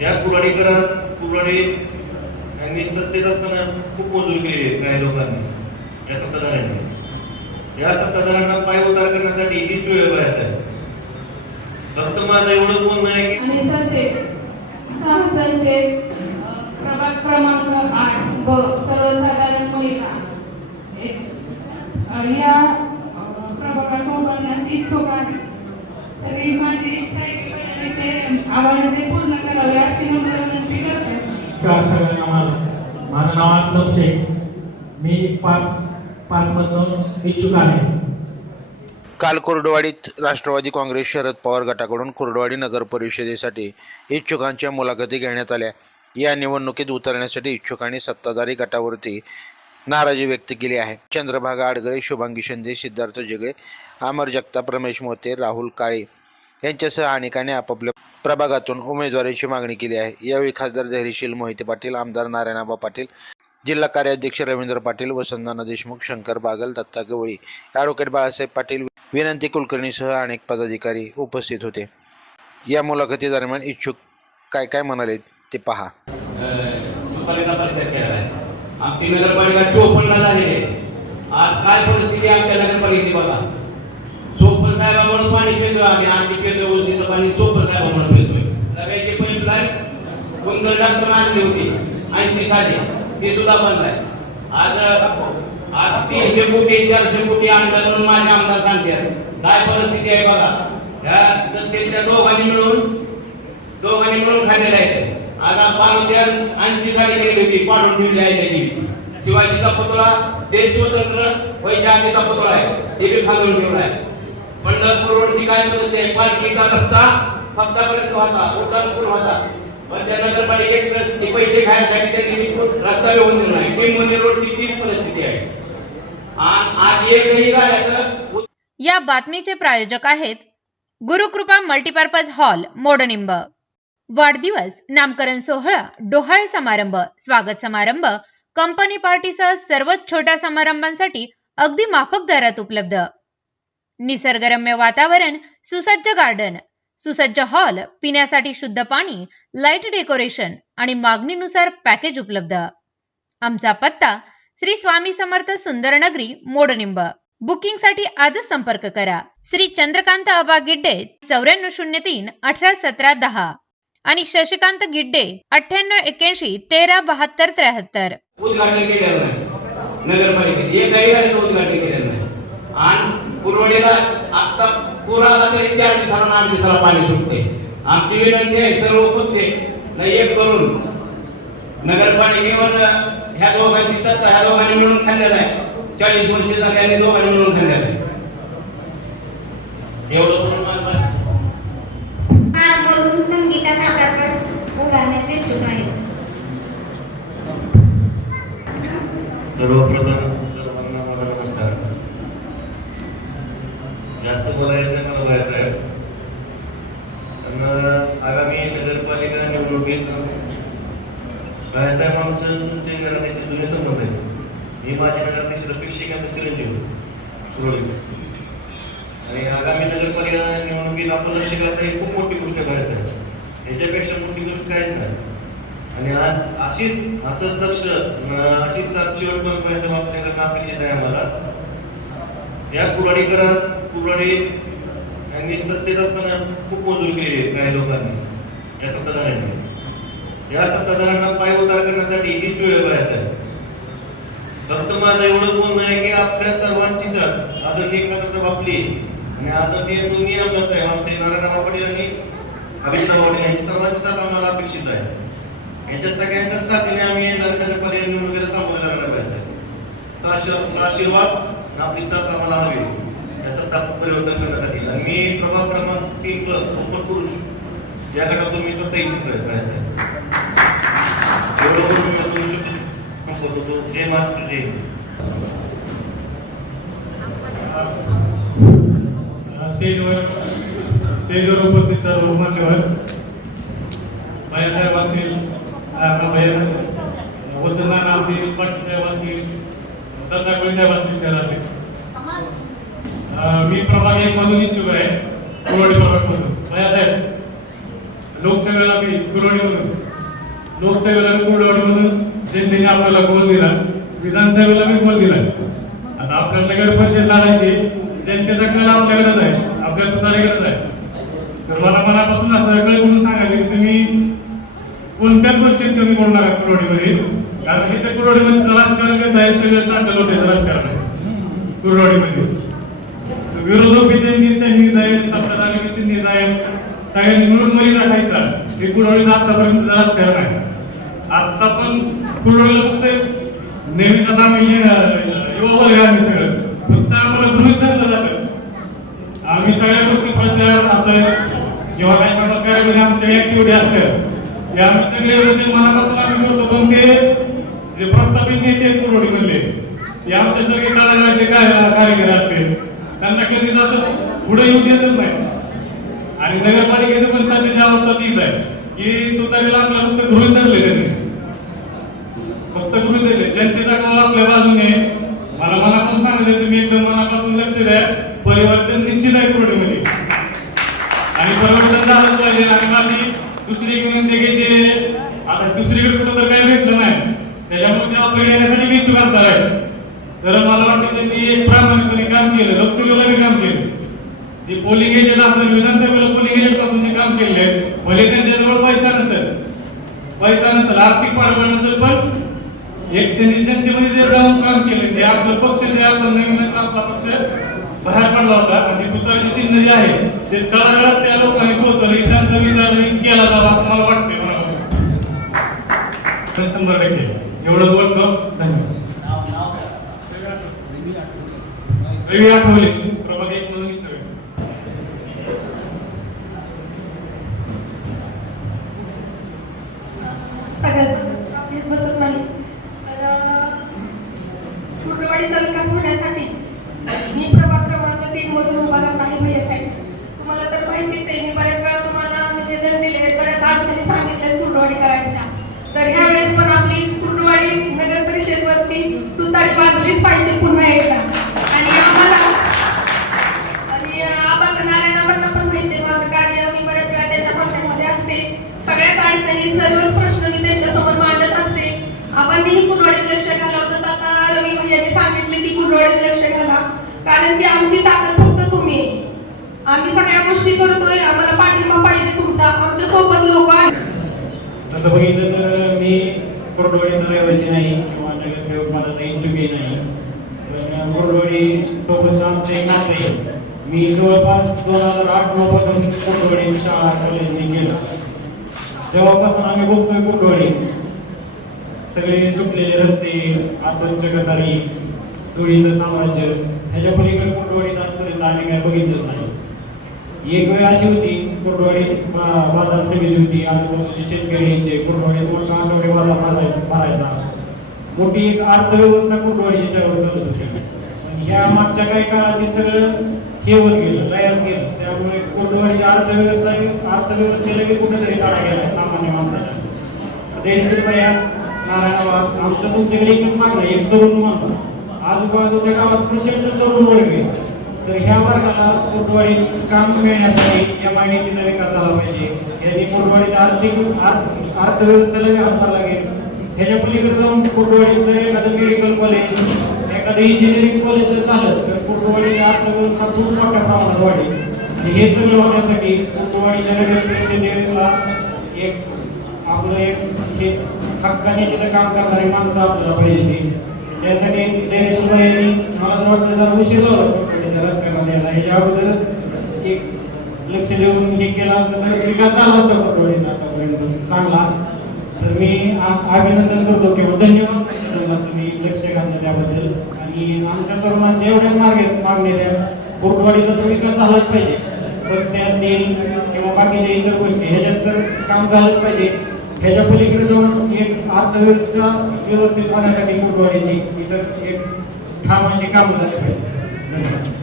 या कुराडीकरात कुराडी यांनी सत्तेत असताना खूप मजूर केली काही लोकांनी या सत्ताधाऱ्यांनी. या सत्ताधाऱ्यांना पाय उतार करण्यासाठी हीच वेळ व्हायचा आहे फक्त माझं एवढं बोलणं आहे की आणि सरशे सहसरशे प्रभाग क्रमांक आठ ब सर्वसाधारण महिला एक, अ, या अ, प्रभागात उभारण्यास इच्छुक आहे तरी माझी इच्छा आहे की पहिले ते आव्हान ते पूर्ण करावे अशी नम्र विनंती करते नमस्कार सगळ्यांना माझं माझं नाव आसलम शेख मी पाच पाचमधून इच्छुक आहे. काल कोरडवाडीत राष्ट्रवादी काँग्रेस शरद पवार गटाकडून कोरडवाडी नगर परिषदेसाठी इच्छुकांच्या मुलाखती घेण्यात आल्या. या निवडणुकीत उतरण्यासाठी इच्छुकांनी सत्ताधारी गटावरती नाराजी व्यक्त केली आहे. चंद्रभागा आडगळे शुभांगी शिंदे सिद्धार्थ जगळे अमर जगताप रमेश मोते राहुल काळे यांच्यासह अनेकांनी आपापल्या प्रभागातून उमेदवारीची मागणी केली आहे. यावेळी खासदार धैर्यशील मोहिते पाटील आमदार नारायणाबा पाटील जिल्हा कार्याध्यक्ष रवींद्र पाटील वसंतनाना देशमुख शंकर बागल दत्ता गवळी ॲडव्होकेट बाळासाहेब पाटील विनंती कुलकर्णीसह अनेक पदाधिकारी उपस्थित होते. या मुलाखतीदरम्यान इच्छुक काय काय म्हणाले ते पहा. आमची नगरपालिका चोपन्न झाली आहे. आज काय परिस्थिती आमच्या नगरपालिकेची बघा. सोपन साहेबा म्हणून पाणी पितोय आम्ही. आम्ही पितोय उलटीचं पाणी सोपन साहेबा म्हणून पितोय. नव्याची पाईपलाईन कुंदर डॉक्टर आणली होती. ऐंशी साली. ती सुद्धा बंद आहे. आज आज तीनशे कोटी चारशे कोटी आणलं म्हणून माझे आमदार सांगते. काय परिस्थिती आहे बघा. त्या सत्तेच्या दोघांनी मिळून दोघांनी मिळून खाल्लेलं आहे. आज पाणोद्या ऐंशी साडी केली होती पाडून ठेवली आहे त्याची. शिवाजीचा पुतळा देश स्वतंत्र व्हायच्या आधीचा पुतळा आहे. ते बी खांदून ठेवला आहे. पंढरपूर रोडची काय परिस्थिती आहे? पालखीचा रस्ता फक्तापर्यंत होता उड्डाणपूर होता. पण त्या नगरपालिकेत ते पैसे खाण्यासाठी त्यांनी रस्ता व्यवस्थित दिला नाही. टिंबोनी रोडची तीच परिस्थिती आहे. आज एकही गाड्याचं या बातमीचे प्रायोजक आहेत गुरुकृपा मल्टीपर्पज हॉल मोडनिंब. वाढदिवस नामकरण सोहळा डोहाळे समारंभ स्वागत समारंभ कंपनी पार्टीसह सर्वच छोट्या समारंभांसाठी अगदी माफक दरात उपलब्ध. निसर्गरम्य वातावरण सुसज्ज गार्डन सुसज्ज हॉल पिण्यासाठी शुद्ध पाणी लाइट डेकोरेशन आणि मागणीनुसार पॅकेज उपलब्ध. आमचा पत्ता श्री स्वामी समर्थ सुंदरनगरी मोडनिंब. बुकिंगसाठी आजच संपर्क करा. श्री चंद्रकांत अबा गिड्डे चौऱ्याण्णव शून्य तीन अठरा सतरा दहा. आणि शशिकांत गिड्डे अठ्ठ्याण्णव एक्याऐंशी तेरा बहात्तर त्र्याहत्तर. उद्घाटन केलेलं नाही. नगरपालिकेत. उद्घाटन केलेलं नाही. आणि आता पूर आला तरी चार दिवसाला आठ दिवसाला पाणी सुटते. आमची विनंती आहे सर्व पक्ष एक करून नगरपालिकेवर ह्या दोघांची सत्ता ह्या दोघांनी मिळून खाल्लेलं आहे. चाळीस वर्ष त्यांनी दोघांनी मिळून खाल्लेलं आहे. एवढं संगीता सर्वप्रथम जास्त बोलायचं नाही मला व्हायचं आहे. पण आगामी नगरपालिका निवडणुकीत बाहेरसाहेब आमचं तुमचे घराण्याचे जुने संबंध आहे मी माझ्या नगराध्यक्ष रपेक्षिका चिरंजीव पुरोहित आणि आगामी नगरपालिका निवडणुकीत आपण लक्ष करता ही खूप मोठी गोष्ट करायचं आहे. याच्यापेक्षा मोठी गोष्ट काहीच नाही. आणि आज अशीच असंच लक्ष अशीच सातशे शेवट पण पाहिजे आपल्याकडे अपेक्षित आहे आम्हाला. या कुराडीकरात कुराडी यांनी सत्तेत असताना खूप मजूर केली काही लोकांनी या सत्ताधाऱ्यांनी. या सत्ताधाऱ्यांना पाय उतार करण्यासाठी हीच वेळ व्हायचा फक्त माझं एवढं बोलणं आहे की आपल्या सर्वांची सर आदरणीय एकत्र आपली आणि आदरणीय दोन्ही आमदार आहे आमचे नारायण पाटील आणि अभिजित पाटील यांची सर्वांची साथ आम्हाला अपेक्षित आहे. यांच्या सगळ्यांच्या साथीने आम्ही नगरपालिका निवडणुकीला सामोरे जायला पाहिजे तर आशीर्वाद आशीर्वाद आपली साथ आम्हाला हवी त्याचं ताप परिवर्तन करण्यासाठी. आणि मी प्रभाग क्रमांक तीन ओपन पुरुष. या गटात तुम्ही फक्त इच्छुक आहे करायचं आहे. एवढं करून मी आपलं इच्छुक संपवतो जय महाराष्ट्र जय हिंद. स्टेजवर स्टेजवर उपस्थित सर्व मान्यवर बायासाहेब असतील असतील असतील दत्ता असतील त्याला असतील. मी प्रभाग एक मधून इच्छुक आहे कुरवाडी प्रभाग मधून साहेब लोकसेवेला मी कुरवाडीमधून लोकसभेला मी कुरवाडीमधून जनतेने आपल्याला गोल दिला विधानसभेला मी गोल दिला आता आपल्याला नगर परिषद लढायची जनतेचा कल आपल्याकडेच आहे आपल्या सुधारेकडेच आहे तर मला मनापासून असं म्हणून सांगा की तुम्ही कोणत्याच गोष्टीत कमी करू नका कुरवाडीमध्ये कारण की ते कुरवाडीमध्ये राजकारण कसं आहे सगळं चांगलं होते राजकारण आहे कुरवाडीमध्ये विरोधक त्यांनी त्यांनी जाईल सत्ताधारी बी त्यांनी जाईल सगळ्यांनी मिळून मरी राखायचा हे कुरवाडीचं आतापर्यंत राजकारण नाही. आता पण कुडवळीला फक्त नेहमीच आता आम्ही युवा वर्ग आम्ही सगळं. फक्त आम्हाला गृहित धरलं जातं. आम्ही सगळ्या गोष्टी प्रचार असं किंवा काही चमत्कारामध्ये आमच्या ऍक्टिव्हिटी असतात ते आम्ही सगळे होते मनापासून आम्ही बोलतो पण ते? जे प्रस्थापित नेते आहेत कुरवडी मधले ते आमच्या सगळे तळागाळाचे काय कार्यकर्ते असतील. त्यांना कधीच असं पुढे येऊ देतच नाही. आणि नगरपालिकेचं पण सध्याची अवस्था तीच आहे. की तो तरी आपला फक्त गृहित धरले त्यांनी. फक्त गृहित धरले जनतेचा कौल आपल्या बाजूने मला मनापासून सांगितलं तुम्ही एकदम मनापासून लक्ष द्या परिवर्तन निश्चित आहे कुरडीमध्ये आणि परिवर्तन झालंच पाहिजे आणि माझी दुसरी एक विनंती आहे की ते आता दुसरीकडे कुठं तर काही भेटलं नाही त्याच्यामुळे ते आपल्याकडे येण्यासाठी मी इच्छुक असणार आहे तर मला वाटतं त्यांनी एक प्रामाणिकपणे काम केलं. लोकसभेला बी काम केलं. जे पोलिंग एजंट असतात विधानसभेला पोलिंग एजंटपासून जे काम केले भले त्यांच्याजवळ पैसा नसेल. पैसा नसेल आर्थिक पाठबळ नसेल पण एक त्यांनी जनतेमध्ये जे जाऊन काम केले ते आपलं पक्ष जे आपण नवीन आपला पक्ष बाहेर पडला होता आणि पुतळाची चिन्ह जे आहे ते तळागळात त्या लोकांनी पोहोचवलं त्यांचा विचार केला जावा असं मला वाटतंय. मला शंभर टक्के. एवढं बोलतो రవి రాఘవలి सांगितले की लक्ष घाला कारण की आमची ताकद फक्त तुम्ही. आम्ही सगळ्या गोष्टी करतोय. आम्हाला पाठिंबा पाहिजे तुमचा. आमच्यासोबत लोक आता बघितलं तर मी कोरडवाडीचा रहिवासी नाही किंवा नगरसेवक मला इंटरव्ह्यू नाही. तर कोरडवाडी सोबत आमचं एक नातं आहे. मी जवळपास दोन हजार आठ नऊ पासून कोरडवाडी शाळा कॉलेजने केला. तेव्हापासून आम्ही बघतोय कोरडवाडी. सगळे सुटलेले रस्ते आसनच्या गटारी चोरीचं साम्राज्य ह्याच्या पलीकडे कुटवाडी आजपर्यंत आम्ही काय बघितलंच नाही. एक वेळ अशी होती कुटवाडी बाजार समिती होती. आजूबाजूचे शेतकऱ्यांचे कुटवाडी कुरडवाडीत मोठा आठवडे बाजार मारायचा मारायचा मोठी एक अर्थव्यवस्था कुरडवाडीच्या त्यावर चालत होती ह्या मागच्या काही काळात सगळं ठेवत गेलं तयार केलं. त्यामुळे कुटवाडीची अर्थव्यवस्था अर्थव्यवस्थेला कुठेतरी काढा गेला सामान्य माणसाच्या त्यांचे आमचं तुमच्याकडे एकच मागणं एक तरुण मागणं आजूबाजूच्या गावात प्रचंड तरुण वर्ग तर ह्या वर्गाला कोटवाडी काम मिळण्यासाठी या मागणीचा विकास झाला पाहिजे. यांनी कोटवाडीच्या आर्थिक अर्थव्यवस्थेला व्यापार लागेल. ह्याच्या पलीकडे जाऊन कोटवाडीत जर एखादं मेडिकल कॉलेज एखादं इंजिनिअरिंग कॉलेज जर झालं तर कुटवाडीची अर्थव्यवस्था खूप मोठ्या प्रमाणात वाढेल. हे सगळं होण्यासाठी कुटवाडीच्या एक आपलं एक हक्काने तिथं काम करणारी माणसं आपल्याला पाहिजे. त्यासाठी मला जरा उशीर लावला कोकणाच्या राजकारणात यायला. अगोदर एक लक्ष देऊन हे केला तर विकास झाला होता कोकणाचा चांगला. तर मी अभिनंदन करतो. किंवा धन्यवाद. तुम्ही लक्ष घाललं त्याबद्दल. आणि आमच्या तरुणांच्या एवढ्याच मागे मागलेल्या कोटवाडीचा तर विकास झालाच पाहिजे. रस्ते असतील किंवा बाकीच्या इतर गोष्टी. ह्याच्यात तर काम झालंच पाहिजे. ह्याच्या पलीकडे जाऊन एक अर्थव्यवस्था व्यवस्थित होण्यासाठी कोटवाडीची इतर एक ठाम अशी कामं झाली पाहिजे.